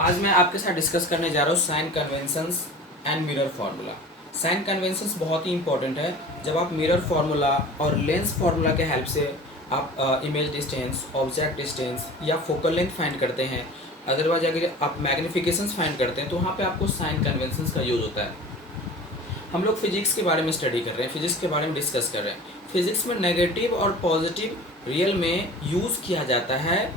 आज मैं आपके साथ डिस्कस करने जा रहा हूँ sign conventions and mirror formula. Sign conventions बहुत ही इंपॉर्टेंट है। जब आप मिरर फार्मूला और लेंस फार्मूला के हेल्प से आप इमेज डिस्टेंस, ऑब्जेक्ट डिस्टेंस या फोकल लेंथ फाइंड करते हैं, अदरवाइज अगर आप मैग्निफिकेशंस फाइंड करते हैं तो वहाँ पे आपको साइन कन्वेंशंस का यूज होता है। हम लोग फिजिक्स के बारे में स्टडी कर रहे हैं, फिजिक्स के बारे में डिस्कस कर रहे हैं। फिजिक्स में नेगेटिव और पॉजिटिव रियल में यूज़ किया जाता है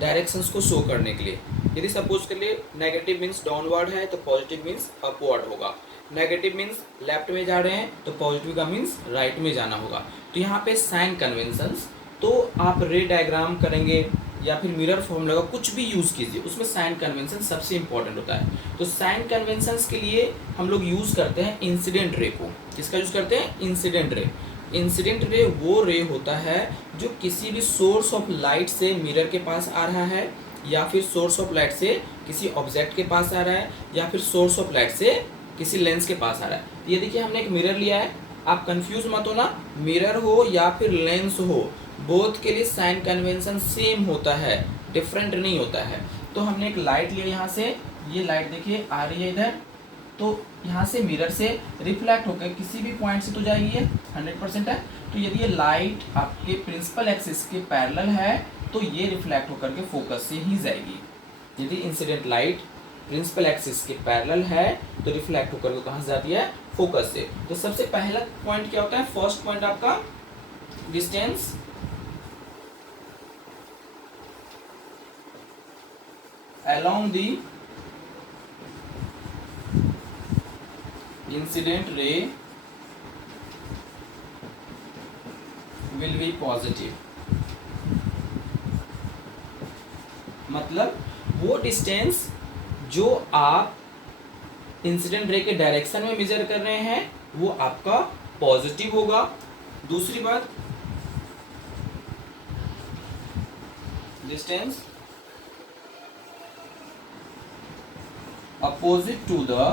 डायरेक्शंस को शो करने के लिए। यदि सपोज कर लिए नेगेटिव मीन्स डाउनवर्ड है तो पॉजिटिव मीन्स अपवर्ड होगा। नेगेटिव मीन्स लेफ्ट में जा रहे हैं तो पॉजिटिव का मीन्स राइट में जाना होगा। तो यहाँ पे साइन कन्वेंशंस, तो आप रे डायग्राम करेंगे या फिर मिरर फॉर्मूला का कुछ भी यूज़ कीजिए, उसमें साइन कन्वेंशन सबसे इंपॉर्टेंट होता है। तो साइन कन्वेंशंस के लिए हम लोग यूज़ करते हैं इंसिडेंट रे को। किसका यूज़ करते हैं? Incident ray. इंसिडेंट रे वो रे होता है जो किसी भी सोर्स ऑफ लाइट से मिरर के पास आ रहा है, या फिर सोर्स ऑफ लाइट से किसी ऑब्जेक्ट के पास आ रहा है, या फिर सोर्स ऑफ लाइट से किसी लेंस के पास आ रहा है। ये देखिए, हमने एक मिरर लिया है, आप कंफ्यूज मत होना, मिरर हो या फिर लेंस हो, बोथ के लिए साइन कन्वेंशन सेम होता है, डिफरेंट नहीं होता है। तो हमने एक लाइट लिया यहाँ से, ये लाइट देखिए आ रही है इधर, तो यहाँ से मिरर से रिफ्लेक्ट होकर किसी भी पॉइंट से तो जाएगी, ये 100% है। तो यदि ये लाइट आपके प्रिंसिपल एक्सिस के पैरेलल है तो ये रिफ्लेक्ट होकर के फोकस से ही जाएगी। यदि इंसिडेंट लाइट प्रिंसिपल एक्सिस के पैरेलल है तो रिफ्लेक्ट होकर के कहाँ से जाती है? फोकस से। तो सबसे पहला पॉइंट क्या होता है? फर्स्ट पॉइंट आपका distance along the incident ray will be positive। मतलब वो डिस्टेंस जो आप इंसिडेंट रे के डायरेक्शन में मेजर कर रहे हैं वो आपका पॉजिटिव होगा। दूसरी बात, distance opposite to the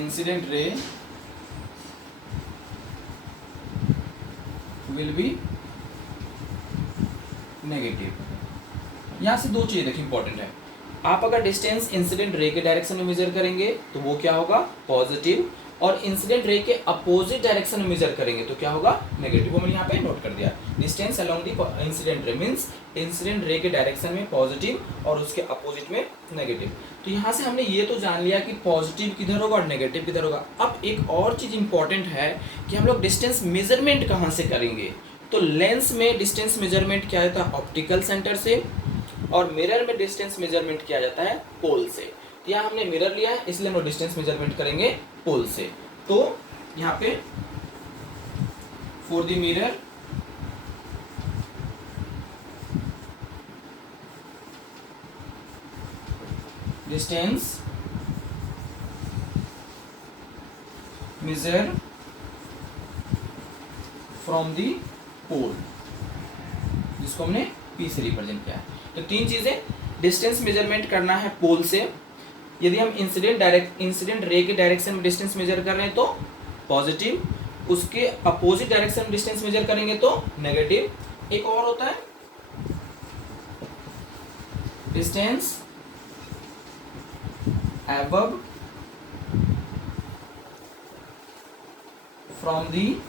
incident ray will be negative. यहाँ से दो चीजें देखिए इंपॉर्टेंट है। आप अगर डिस्टेंस इंसिडेंट रे के डायरेक्शन में मेजर करेंगे तो वो क्या होगा? पॉजिटिव। और इंसिडेंट रे के अपोजिट डायरेक्शन में मेजर करेंगे तो क्या होगा? नेगेटिव। वो मैंने यहाँ पे नोट कर दिया। Distance along the incident ray means incident ray के डायरेक्शन में पॉजिटिव और उसके अपोजिट में नेगेटिव। तो यहाँ से हमने ये तो जान लिया कि पॉजिटिव किधर होगा और नेगेटिव किधर होगा। अब एक और चीज इंपॉर्टेंट है कि हम लोग डिस्टेंस मेजरमेंट कहाँ से करेंगे। तो लेंस में डिस्टेंस मेजरमेंट किया जाता है ऑप्टिकल सेंटर से, और मिरर में डिस्टेंस मेजरमेंट किया जाता है पोल से। यहाँ हमने मिरर लिया है इसलिए हम लोग डिस्टेंस मेजरमेंट करेंगे पोल से। तो यहाँ पे for the mirror distance measure from the pole, जिसको हमने पी से रिप्रेजेंट किया है। तो तीन चीजें, डिस्टेंस मेजरमेंट करना है पोल से। यदि हम इंसिडेंट रे के डायरेक्शन में डिस्टेंस मेजर कर रहे हैं तो पॉजिटिव, उसके अपोजिट डायरेक्शन में डिस्टेंस मेजर करेंगे तो नेगेटिव। एक और होता है distance above from the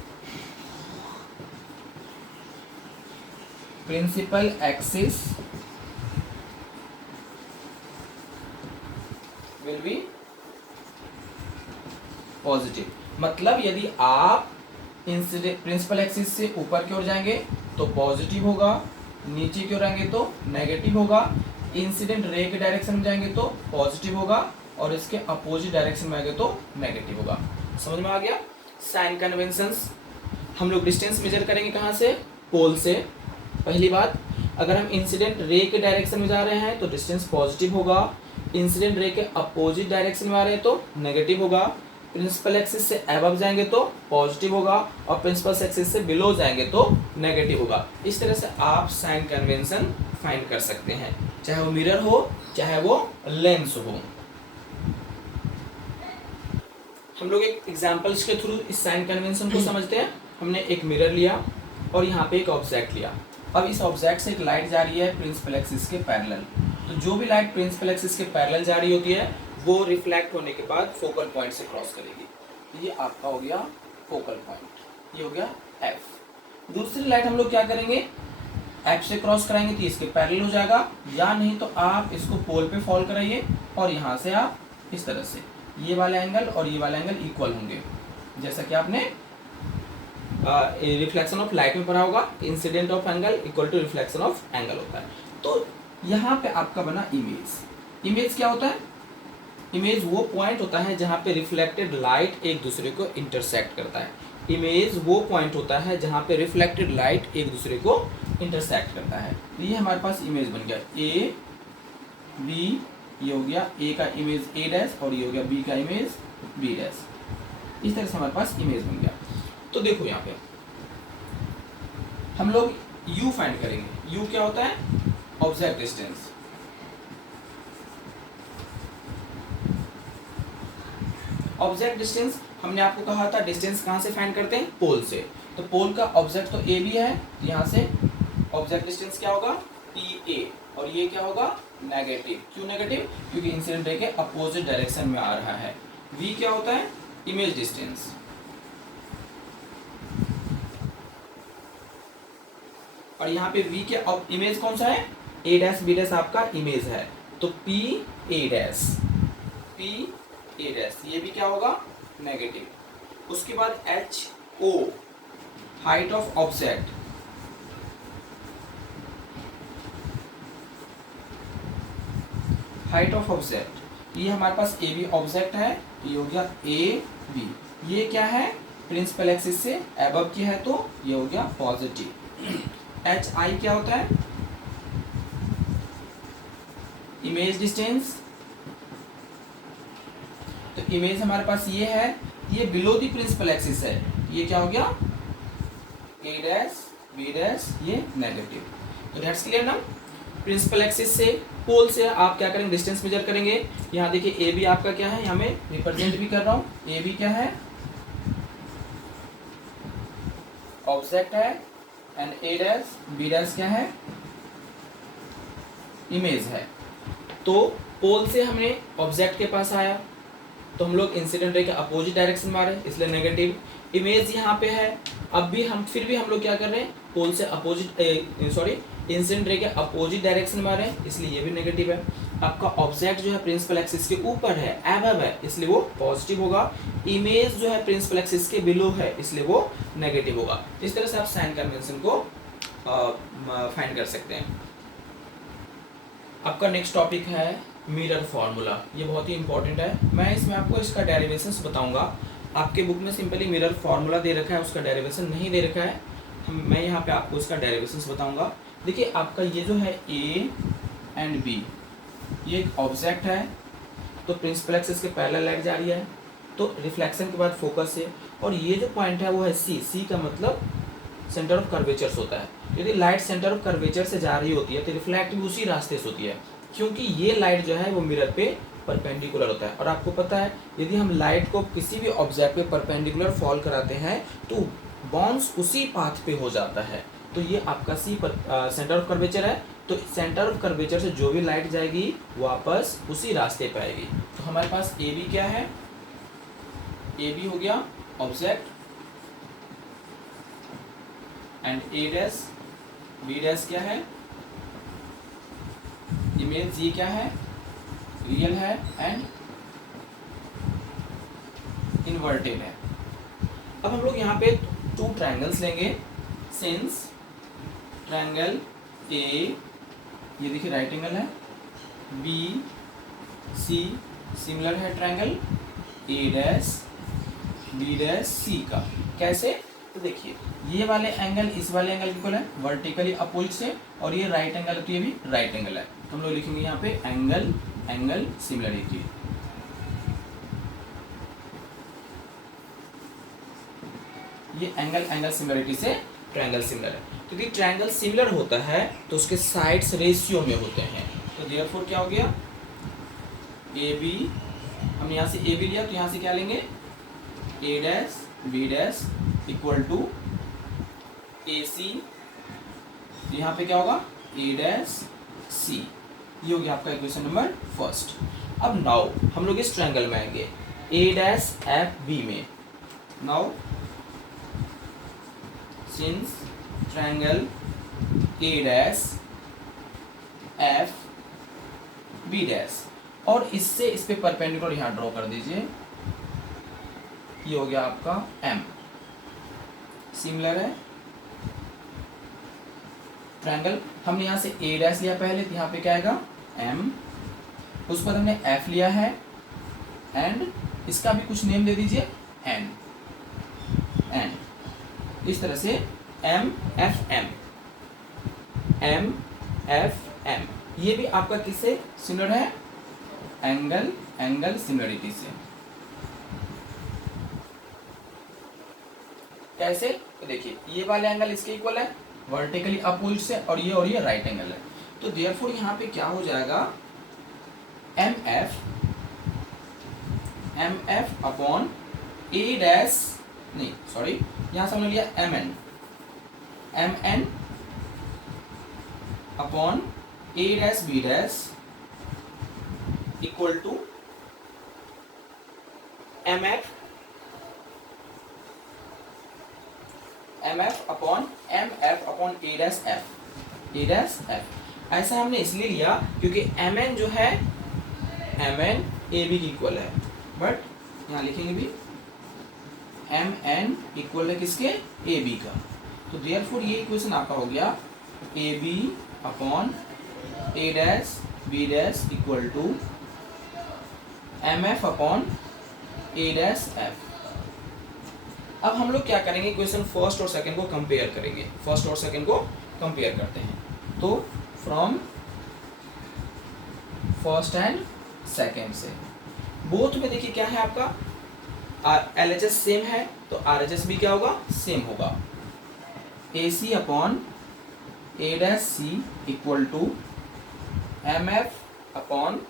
principal axis will be positive. मतलब यदि आप इंसिडेंट प्रिंसिपल एक्सिस से ऊपर की ओर जाएंगे तो पॉजिटिव होगा, नीचे की ओर आएंगे तो नेगेटिव होगा। इंसिडेंट रे के डायरेक्शन में जाएंगे तो पॉजिटिव होगा, और इसके अपोजिट डायरेक्शन में आएंगे तो नेगेटिव होगा। समझ में आ गया? Sign conventions. हम लोग डिस्टेंस मेजर करेंगे कहाँ से? पोल से। पहली बात, अगर हम इंसिडेंट रे के डायरेक्शन में जा रहे हैं तो डिस्टेंस पॉजिटिव होगा, इंसिडेंट रे के अपोजिट डायरेक्शन में आ रहे हैं तो नेगेटिव होगा। प्रिंसिपल एक्सिस से अबव जाएंगे तो पॉजिटिव होगा, और प्रिंसिपल एक्सिस से बिलो जाएंगे तो नेगेटिव होगा। इस तरह से आप साइन कन्वेंशन फाइंड कर सकते हैं, चाहे वो मिरर हो चाहे वो लेंस हो। हम लोग एक एग्जांपल्स के थ्रू इस साइन कन्वेंशन को समझते हैं। हमने एक मिरर लिया, और यहाँ पे एक ऑब्जेक्ट लिया। अब इस ऑब्जेक्ट से एक लाइट जा रही है प्रिंसिपल एक्सिस के पैरेलल। तो जो भी लाइट प्रिंसिपल एक्सिस के पैरेलल जा रही होती है वो रिफ्लेक्ट होने के बाद फोकल पॉइंट से क्रॉस करेगी। तो ये आपका हो गया फोकल पॉइंट, ये हो गया एफ। दूसरी लाइट हम लोग क्या करेंगे, एफ से क्रॉस कराएंगे तो इसके पैरेलल हो जाएगा, या नहीं तो आप इसको पोल पे फॉल कराइए और यहाँ से आप इस तरह से ये वाला एंगल और ये वाला एंगल इक्वल होंगे, जैसा कि आपने रिफ्लेक्शन ऑफ लाइट में पढ़ा होगा, incident of angle equal to reflection of angle होता है। तो यहाँ पे आपका बना इमेज। इमेज क्या होता है, इमेज वो पॉइंट होता है जहाँ पे रिफ्लेक्टेड लाइट एक दूसरे को इंटरसेक्ट करता है। इमेज वो पॉइंट होता है जहाँ पे रिफ्लेक्टेड लाइट एक दूसरे को इंटरसेक्ट करता है। तो ये हमारे पास इमेज बन गया ए बी, ये हो गया ए का इमेज ए डैश और ये हो गया बी का इमेज बी डैश। इस तरह से हमारे पास इमेज बन गया। तो देखो यहाँ पे हम लोग u फाइंड करेंगे। u क्या होता है, ऑब्जेक्ट डिस्टेंस। ऑब्जेक्ट डिस्टेंस हमने आपको कहा था डिस्टेंस कहाँ से फाइंड करते हैं, पोल से। तो पोल का ऑब्जेक्ट तो ए बी है, तो यहाँ से ऑब्जेक्ट डिस्टेंस क्या होगा टी ए, और ये क्या होगा नेगेटिव। क्यों नेगेटिव, क्योंकि इंसिडेंट रे के अपोजिट डायरेक्शन में आ रहा है। v क्या होता है, इमेज डिस्टेंस। और यहाँ पे v के इमेज कौन सा है, a डैश b डैश आपका इमेज है, तो p a dash, p a dash, ये भी क्या होगा नेगेटिव। उसके बाद h o, height of object. Height of object, ये हमारे पास ए बी ऑब्जेक्ट है, ये हो गया ए बी। ये क्या है, प्रिंसिपल एक्सिस से अबव की है तो ये हो गया पॉजिटिव। एच आई क्या होता है, इमेज डिस्टेंस। तो इमेज हमारे पास ये है, ये बिलो द प्रिंसिपल एक्सिस है, ये क्या हो गया ए डैश बी डैश, ये नेगेटिव। तो दैट्स क्लियर ना। प्रिंसिपल एक्सिस से पोल से आप क्या करेंगे, डिस्टेंस मेजर करेंगे। यहाँ देखिए ए बी आपका क्या है, यहाँ मैं रिप्रेजेंट भी कर रहा हूँ। ए बी क्या है, ऑब्जेक्ट है, and A dash B dash क्या है, इमेज है। तो पोल से हमने ऑब्जेक्ट के पास आया तो हम लोग इंसिडेंट रे के अपोजिट डायरेक्शन में आ रहे हैं, इसलिए नेगेटिव। इमेज यहाँ पे है, अब भी हम फिर भी हम लोग क्या कर रहे हैं, पोल से अपोजिट सॉरी इंसिडेंट रे के अपोजिट डायरेक्शन में आ रहे हैं, इसलिए ये भी नेगेटिव है। आपका ऑब्जेक्ट जो है प्रिंसिपल एक्सिस के ऊपर है, अबव है, इसलिए वो पॉजिटिव होगा। इमेज जो है प्रिंसिपल एक्सिस के बिलो है, इसलिए वो नेगेटिव होगा। इस तरह से आप साइन कन्वेंशन को फाइंड कर सकते हैं। आपका नेक्स्ट टॉपिक है मिरर फॉर्मूला। ये बहुत ही इंपॉर्टेंट है। मैं इसमें आपको इसका डेरिवेशंस बताऊंगा। आपके बुक में सिंपली मिरर फॉर्मूला दे रखा है, उसका डेरिवेशन नहीं दे रखा है। मैं यहाँ पे आपको इसका डेरिवेशंस बताऊंगा। देखिए आपका ये जो है ए एंड बी, ये एक ऑब्जेक्ट है, तो प्रिंसिपल एक्सिस के पैरेलल लाइट जा रही है, तो रिफ्लेक्शन के बाद फोकस है। और ये जो पॉइंट है वो है सी। सी का मतलब सेंटर ऑफ कर्वेचर्स होता है। यदि लाइट सेंटर ऑफ कर्वेचर से जा रही होती है तो रिफ्लेक्ट भी उसी रास्ते से होती है, क्योंकि ये लाइट जो है वो मिरर पे परपेंडिकुलर होता है। और आपको पता है यदि हम लाइट को किसी भी ऑब्जेक्ट पे परपेंडिकुलर फॉल कराते हैं तो बाउंस उसी पाथ पे हो जाता है। तो ये आपका सी पर सेंटर ऑफ कर्वेचर है, तो सेंटर ऑफ कर्वेचर से जो भी लाइट जाएगी वापस उसी रास्ते पे आएगी। तो हमारे पास ए बी क्या है, ए बी हो गया object, and A dash B dash क्या है, इमेज जी क्या है, रियल है एंड इन्वर्टेड है। अब हम लोग यहाँ पे टू ट्रायंगल्स लेंगे। सिंस ट्रायंगल ए, ये देखिए राइट एंगल है, बी सी सिमिलर है triangle A dash B dash C का। कैसे, तो देखिए ये वाले एंगल इस वाले एंगल इक्वल है वर्टिकली अपोजिट से, और ये राइट एंगल है तो ये भी राइट एंगल है। तो हम लोग लिखेंगे यहाँ पे एंगल एंगल सिमिलरिटी। ये एंगल एंगल सिमिलरिटी से ट्रायंगल सिमिलर है। तो यदि ट्रायंगल सिमिलर होता है तो उसके साइड्स रेशियो में होते हैं। तो देयरफॉर क्या हो गया, ए बी, हम यहाँ से ए बी लिया तो यहाँ से क्या लेंगे, A dash B dash equal to A C, यहाँ पे क्या होगा ए डैश सी, ये हो गया आपका इक्वेशन नंबर फर्स्ट। अब नाउ हम लोग इस ट्रायंगल में आएंगे ए डैश एफ बी में। Now since triangle A dash F B dash, और इससे इस पे परपेंडिकुलर यहाँ ड्रॉ कर दीजिए, ये हो गया आपका एम, सिमिलर है ट्रायंगल। हमने यहाँ से ए डैश लिया पहले, तो यहाँ पे क्या आएगा एम, उसके बाद हमने एफ लिया है एंड इसका भी कुछ नेम दे दीजिए एन, एन, इस तरह से M F M, M F M, ये भी आपका किससे सिमिलर है, एंगल, एंगल सिमिलरिटी से। कैसे, तो देखिए ये वाले एंगल इसके इक्वल है वर्टिकली अपोजिट से, और ये राइट एंगल है, तो देयरफॉर यहाँ पे क्या हो जाएगा M F upon A dash, नहीं सॉरी, यहाँ से हमने लिया M N upon A dash B dash equal to M F upon A dash F. ऐसा हमने इसलिए लिया क्योंकि एम एन जो है एम एन ए बी की इक्वल है, बट यहाँ लिखेंगे भी एम एन इक्वल है किसके, ए बी का, तो देयरफॉर ये इक्वेशन आपका हो गया A B upon A dash B dash equal to M F upon A dash F. अब हम लोग क्या करेंगे, इक्वेशन फर्स्ट और सेकंड को कंपेयर करेंगे, फर्स्ट और सेकंड को कंपेयर करते हैं। तो फ्रॉम फर्स्ट एंड सेकंड से, बोथ में देखिए क्या है आपका LHS सेम है, तो RHS भी क्या होगा सेम होगा, AC upon A dash C equal to M F upon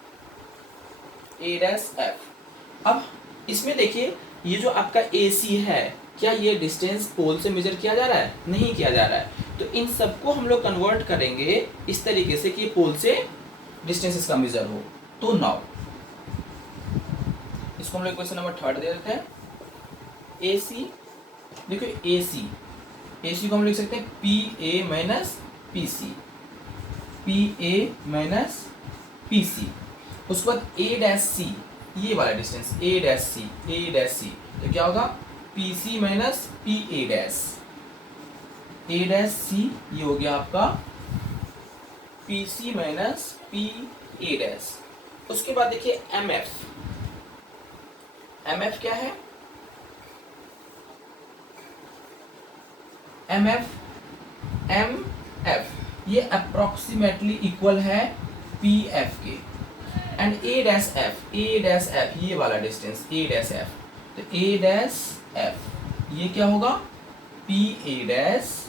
A dash F. अब इसमें देखिए ये जो आपका AC है, क्या ये डिस्टेंस पोल से मेजर किया जा रहा है, नहीं किया जा रहा है, तो इन सबको हम लोग कन्वर्ट करेंगे इस तरीके से कि पोल से डिस्टेंस इसका मेजर हो। तो नाउ इसको हम लोग क्वेश्चन नंबर थर्ड दे देते हैं, AC, देखो AC को हम लिख सकते हैं PA minus PC, PA minus PC, उसके बाद A डैश C, ये वाला डिस्टेंस A डैश C, तो क्या होगा PC minus PA dash, A dash C, ये हो गया आपका PC माइनस PA डैश। उसके बाद देखिए MF क्या है, MF ये अप्रोक्सीमेटली इक्वल है PF के, एंड A डैश F ये वाला डिस्टेंस A डैश F, तो A डैश F ये क्या होगा PA डैश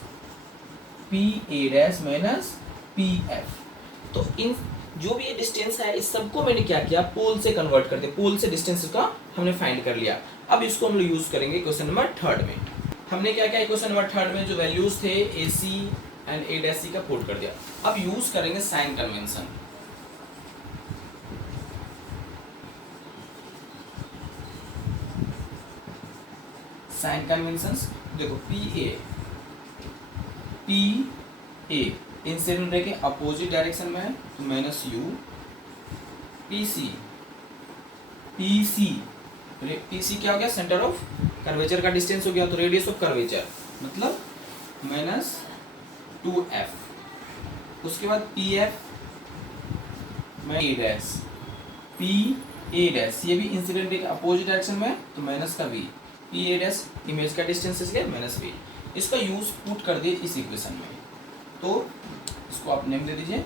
माइनस PF। तो इन जो भी ये डिस्टेंस है इस सबको मैंने क्या किया, पोल से कन्वर्ट कर दिया, पोल से डिस्टेंस का हमने फाइंड कर लिया। अब इसको हम लोग यूज करेंगे क्वेश्चन नंबर थर्ड में। हमने क्या किया, क्वेश्चन नंबर थर्ड में जो वैल्यूज थे AC and A dash C का पुट कर दिया। अब यूज करेंगे साइन कन्वेंशन। साइन कन्वेंशंस देखो, PA इंसिडेंट रे के अपोजिट डायरेक्शन में है तो माइनस U, PC क्या हो गया, सेंटर ऑफ कर्वेचर का डिस्टेंस हो गया, तो रेडियस ऑफ कर्वेचर मतलब माइनस 2F। उसके बाद PF A dash, PA dash ये भी इंसिडेंट रे के अपोजिट डायरेक्शन में है तो माइनस का V, PA डैश इमेज का डिस्टेंस इसलिए माइनस V। इसका यूज पुट कर दिए इस इक्वेशन में, तो इसको आप नेम दे दीजिए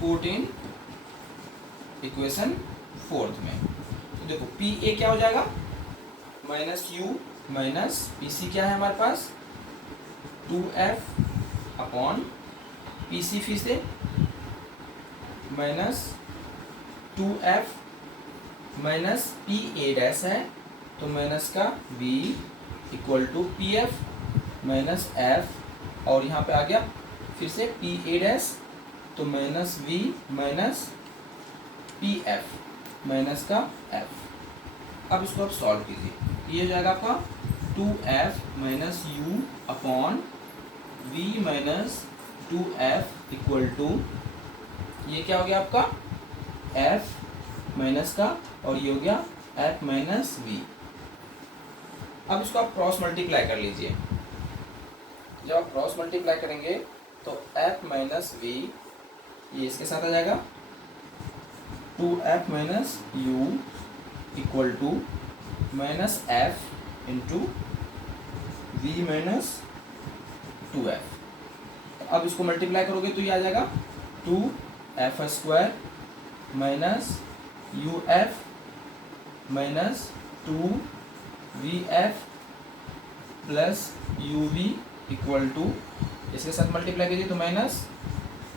पुट इन इक्वेशन फोर्थ में। तो देखो PA क्या हो जाएगा माइनस U माइनस PC क्या है हमारे पास 2F अपॉन PC फिर से minus 2F minus PA dash है तो माइनस का V equal to P F minus F, और यहाँ पे आ गया फिर से पी ए डैश, तो minus V minus P F minus का एफ। अब इसको आप सॉल्व कीजिए, ये हो जाएगा आपका 2f minus u upon v minus 2f equal to, ये क्या हो गया आपका f माइनस का, और ये हो गया f माइनस वी। अब इसको आप क्रॉस मल्टीप्लाई कर लीजिए, जब आप क्रॉस मल्टीप्लाई करेंगे तो f माइनस वी ये इसके साथ आ जाएगा, 2f minus u equal to minus f into v minus 2f। अब इसको मल्टीप्लाई करोगे तो ये आ जाएगा 2f square minus u f minus 2vf plus u v equal to, इसके साथ मल्टीप्लाई कीजिए तो minus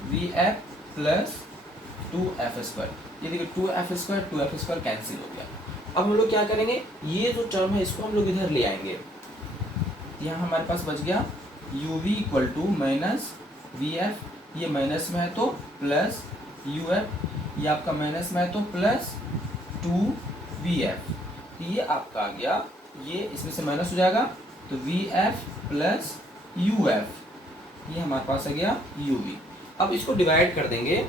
v f plus 2f square. ये देखिए 2f स्क्वायर कैंसिल हो गया। अब हम लोग क्या करेंगे, ये जो टर्म है इसको हम लोग इधर ले आएंगे, यहाँ हमारे पास बच गया u v equal to minus v f, ये माइनस में है तो प्लस यू एफ, ये आपका माइनस में है तो प्लस 2vf, ये आपका आ गया, ये इसमें से माइनस हो जाएगा तो vf प्लस uf, ये हमारे पास आ गया uv। अब इसको डिवाइड कर देंगे,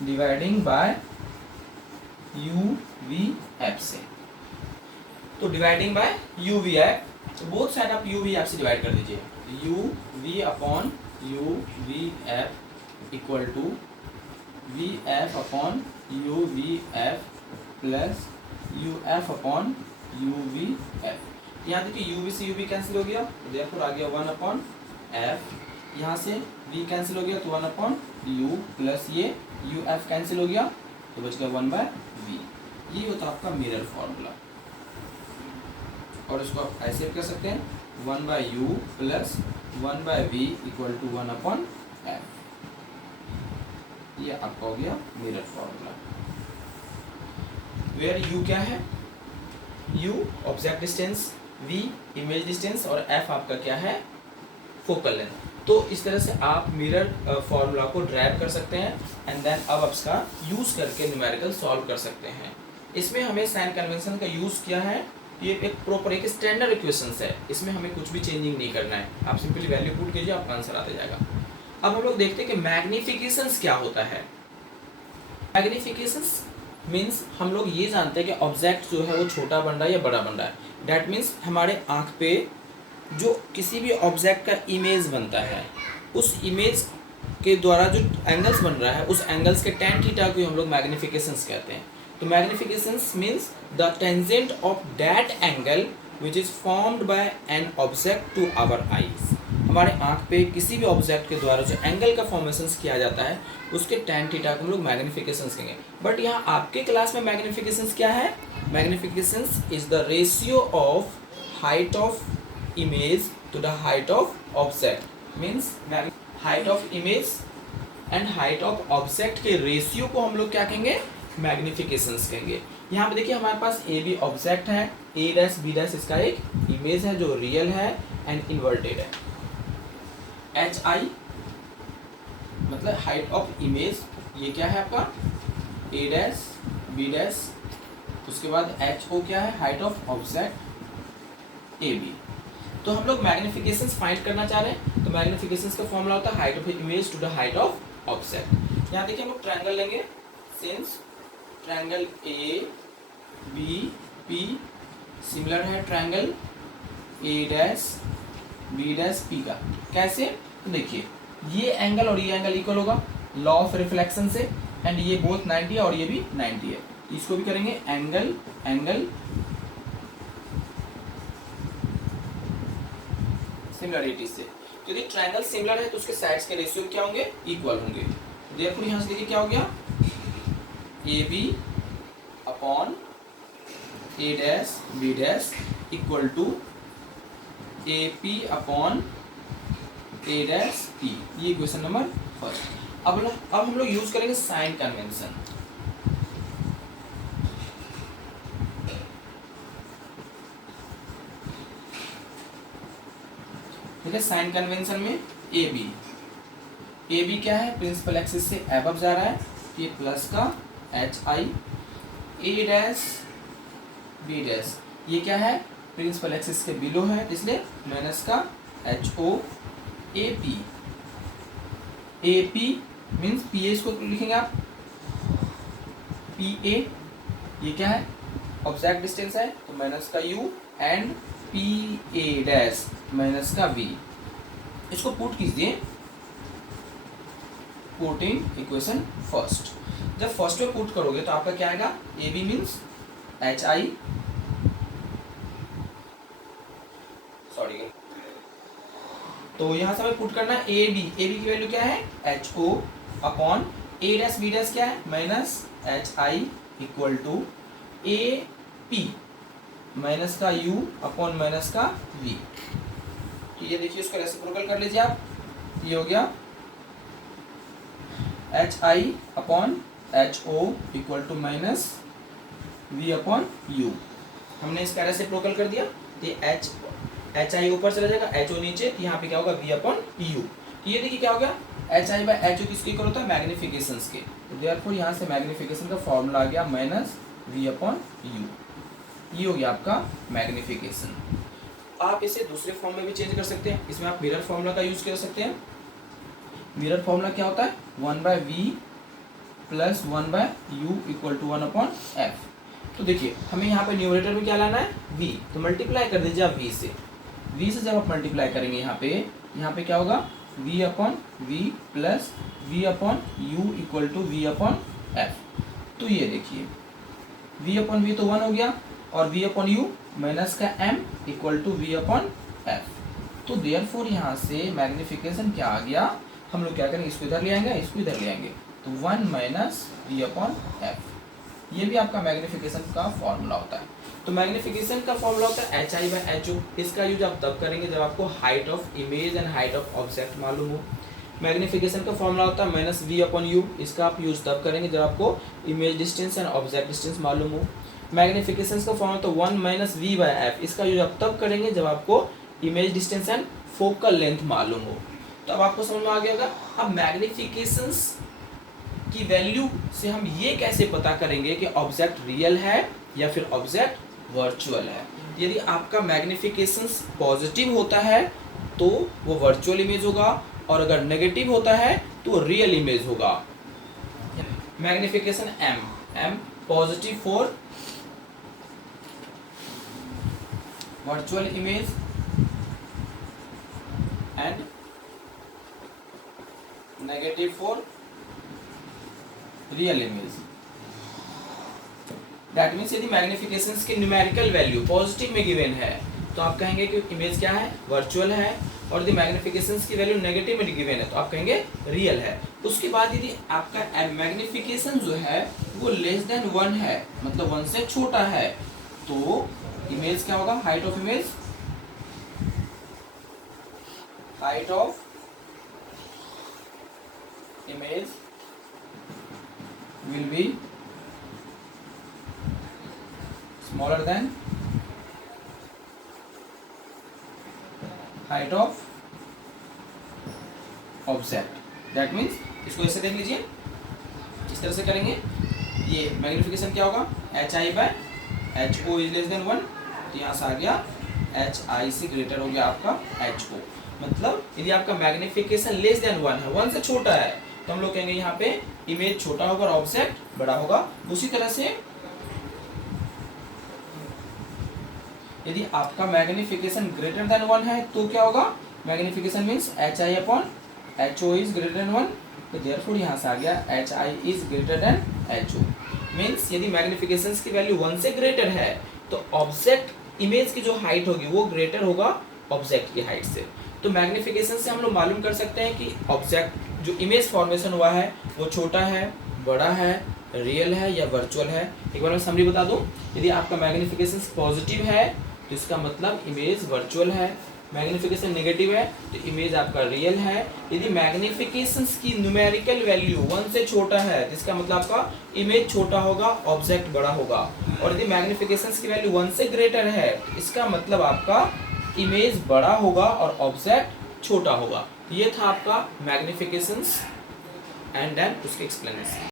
डिवाइडिंग बाय uvf से, तो dividing by uvf, both side आप uvf से डिवाइड कर दीजिए, uv upon uvf equal to vf upon uvf plus uf upon uvf। यहाँ देखिए uv से uv कैंसिल हो गया, देयरफॉर आ गया 1 अपॉन f, यहाँ से v कैंसिल हो गया तो 1 अपॉन u प्लस ये uf कैंसिल हो गया तो बच गया 1 बाय v। ये होता है आपका मिरर फॉर्मूला, और इसको आप ऐसे कर सकते हैं 1 by u plus 1 by v equal to 1 upon f। ये आपका हो गया मिरर फॉर्मूला, वेयर u क्या है, u object distance, v image distance, और f आपका क्या है, फोकल लेंथ। तो इस तरह से आप मिरर फॉर्मूला को ड्राइव कर सकते हैं, एंड देन अब आप इसका यूज़ करके न्यूमेरिकल सॉल्व कर सकते हैं। इसमें हमें साइन कन्वेंशन का यूज़ किया है, ये एक प्रॉपर एक स्टैंडर्ड इक्वेशंस है, इसमें हमें कुछ भी चेंजिंग नहीं करना है, आप सिंपली वैल्यू पुट कीजिए आपका आंसर आता जाएगा। अब हम लोग देखते हैं कि मैग्निफिकेशंस क्या होता है। मैग्निफिकेशंस मीन्स हम लोग ये जानते हैं कि ऑब्जेक्ट जो है वो छोटा बन रहा है या बड़ा बन रहा है, डैट मीन्स हमारे आँख पे जो किसी भी ऑब्जेक्ट का इमेज बनता है, उस इमेज के द्वारा जो एंगल्स बन रहा है उस एंगल्स के tan थीटा को हम लोग मैग्निफिकेशंस कहते हैं। तो magnifications means the tangent of that angle which is formed by an object to our eyes. हमारे आँख पे किसी भी ऑब्जेक्ट के द्वारा जो एंगल का फॉर्मेशंस किया जाता है उसके tan थीटा को हम लोग मैग्निफिकेशंस कहेंगे। बट यहाँ आपके क्लास में मैग्निफिकेशंस क्या है, magnifications is the ratio of height of image to the height of object, means height of image and height of object के रेशियो को हम लोग क्या कहेंगे, मैग्निफिकेशंस कहेंगे। यहाँ पे देखिए हमारे पास ए बी ऑब्जेक्ट है, ए डैश बी डैश इसका एक इमेज है जो रियल है एंड इन्वर्टेड है। एच आई मतलब हाइट ऑफ इमेज, ये क्या है आपका ए डैश बी डैश, उसके बाद एच ओ क्या है, height of object A B. तो हम लोग मैग्निफिकेशंस फाइंड करना चाह रहे हैं, तो मैग्निफिकेशंस का फॉर्मूला होता है height of image to the height of object. यहाँ देखिए हम लोग ट्रायंगल लेंगे, since triangle A B P similar है triangle A dash B dash P का। कैसे, तो देखिए ये एंगल और ये एंगल इक्वल होगा लॉ ऑफ रिफ्लेक्शन से, एंड ये बोथ 90 है और ये भी 90 है, इसको भी करेंगे एंगल एंगल सिमिलरिटी से। तो यदि ट्रायंगल सिमिलर है तो उसके साइड्स के रेशियो क्या होंगे, इक्वल होंगे। देखो यहाँ से देखिए क्या हो गया, A B upon A dash B dash equal to A P upon A dash P, ये इक्वेशन नंबर फर्स्ट। अब हम लोग यूज करेंगे साइन कन्वेंशन। ठीक है। साइन कन्वेंशन में ए बी क्या है, प्रिंसिपल एक्सिस से एबव जा रहा है, ये प्लस का h i, A dash B dash ये क्या है, प्रिंसिपल एक्सिस के बिलो है, इसलिए माइनस का h o A P means P A इसको लिखेंगे आप पी ए, ये क्या है ऑब्जेक्ट डिस्टेंस है तो माइनस का u, and P A dash minus का वी। इसको पुट कीजिए, पुट इन इक्वेशन फर्स्ट। जब फर्स्ट में पुट करोगे तो आपका क्या आएगा, A B means h i, sorry तो यहां से हमें पुट करना है ए बी की वैल्यू क्या है h o upon A dash B dash क्या है minus h i equal to A P minus का u अपॉन माइनस का v। तो ये देखिए इसको रेसिप्रोकल कर लीजिए आप, ये हो गया h i upon h o equal to minus v upon u। हमने इसका रेसिप्रोकल कर दिया तो एच आई ऊपर चला जाएगा, एच ओ नीचे, तो यहाँ पे क्या होगा v अपॉन u। तो ये देखिए क्या हो गया h i by h o किसके इक्वल होता है मैग्निफिकेशंस के, तो देयरफॉर यहाँ से मैग्निफिकेशन का फॉर्मूला आ गया माइनस v अपॉन u। ये हो गया आपका मैग्निफिकेशन। आप इसे दूसरे फॉर्म में भी चेंज कर सकते हैं, इसमें आप मिरर फॉर्मूला का यूज कर सकते हैं। मिरर फॉर्मूला क्या होता है 1/v plus 1/u equal to 1 upon f. तो देखिए हमें यहाँ पे न्यूमरेटर में क्या लाना है v, तो मल्टीप्लाई कर दीजिए आप v से जब आप मल्टीप्लाई करेंगे यहाँ पे क्या होगा v upon v plus v upon u equal to v upon f. तो ये देखिए v अपॉन v तो 1 हो गया और v अपॉन u माइनस का m equal to v upon f. तो देयरफॉर यहाँ से मैग्निफिकेशन क्या आ गया, हम लोग क्या करेंगे इसको इधर ले आएंगे, इसको इधर ले आएंगे, तो 1 माइनस v अपॉन एफ। ये भी आपका मैग्निफिकेशन का फॉर्मूला होता है। तो मैग्निफिकेशन का फॉर्मूला होता है h i by h o. इसका यूज आप तब करेंगे जब आपको height of image and height of object मालूम हो। मैग्निफिकेशन का फॉर्मूला होता है माइनस v अपॉन यू, इसका आप यूज तब करेंगे जब आपको image distance and object distance मालूम हो। मैग्निफिकेशन का फॉर्मूला तो 1 माइनस वी बाई एफ, इसका यूज आप तब करेंगे जब आपको image distance and focal length मालूम हो। तो अब आपको समझ में आ गया होगा। अब मैग्निफिकेशंस की वैल्यू से हम ये कैसे पता करेंगे कि ऑब्जेक्ट रियल है या फिर ऑब्जेक्ट वर्चुअल है। यदि आपका मैग्निफिकेशंस पॉजिटिव होता है तो वो वर्चुअल इमेज होगा, और अगर नेगेटिव होता है तो रियल इमेज होगा। Magnification m positive for virtual image and negative for real image. That means यदि मैग्निफिकेशंस के न्यूमेरिकल वैल्यू पॉजिटिव में गिवन है तो आप कहेंगे कि इमेज क्या है वर्चुअल है, और यदि मैग्निफिकेशंस की वैल्यू नेगेटिव में गिवन है तो आप कहेंगे रियल है। उसके बाद यदि आपका मैग्निफिकेशन जो है वो लेस देन 1 है, मतलब 1 से छोटा है, तो इमेज क्या होगा height of image, height of image will be smaller than height of object। that means इसको ऐसे देख लीजिए, इस तरह से करेंगे, ये मैग्निफिकेशन क्या होगा h i by h o is less than 1, तो यहाँ से आ गया एच आई से ग्रेटर हो गया आपका एच ओ। मतलब यदि आपका मैग्निफिकेशन लेस देन 1 है, 1 से छोटा है, तो हम लोग कहेंगे यहाँ पे इमेज छोटा होगा और ऑब्जेक्ट बड़ा होगा। उसी तरह से यदि आपका मैग्निफिकेशन ग्रेटर देन 1 है तो क्या होगा, magnification means h i upon h o is greater than 1, तो देयरफॉर यहाँ से आ गया h i is greater than h o. Means यदि मैग्निफिकेशन की वैल्यू 1 से ग्रेटर है तो ऑब्जेक्ट इमेज की जो हाइट होगी वो ग्रेटर होगा ऑब्जेक्ट की हाइट से। तो मैग्निफिकेशन से हम लोग मालूम कर सकते हैं कि ऑब्जेक्ट जो इमेज फॉर्मेशन हुआ है वो छोटा है, बड़ा है, रियल है या वर्चुअल है। एक बार मैं समरी बता दूं, यदि आपका मैग्निफिकेशन पॉजिटिव है तो इसका मतलब इमेज वर्चुअल है, मैग्निफिकेशन नेगेटिव है तो इमेज आपका रियल है। यदि मैग्निफिकेशन की न्यूमेरिकल वैल्यू 1 से छोटा है तो इसका मतलब आपका इमेज छोटा होगा, ऑब्जेक्ट बड़ा होगा, और यदि मैग्निफिकेशन की वैल्यू 1 से ग्रेटर है तो इसका मतलब आपका इमेज बड़ा होगा और ऑब्जेक्ट छोटा होगा। ये था आपका मैग्निफिकेशंस एंड देन उसके एक्सप्लेनेशन।